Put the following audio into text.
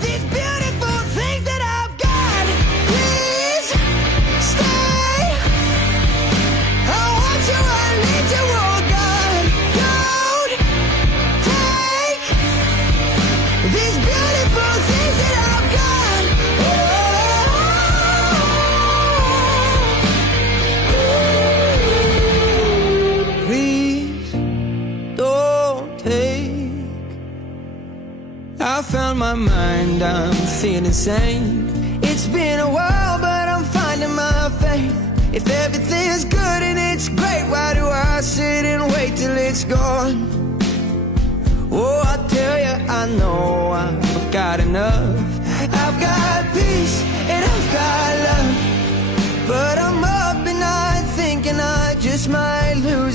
these beautiful things that I've got. Please stay. I want you, I need you, oh God. Don't take these beautiful things that I've got. Oh, please don't take. I found my mind, I'm feeling sane. It's been a while, but I'm finding my faith. If everything's good and it's great, why do I sit and wait till it's gone? Oh, I tell you, I know I've got enough. I've got peace and I've got love, but I'm up at night thinking I just might lose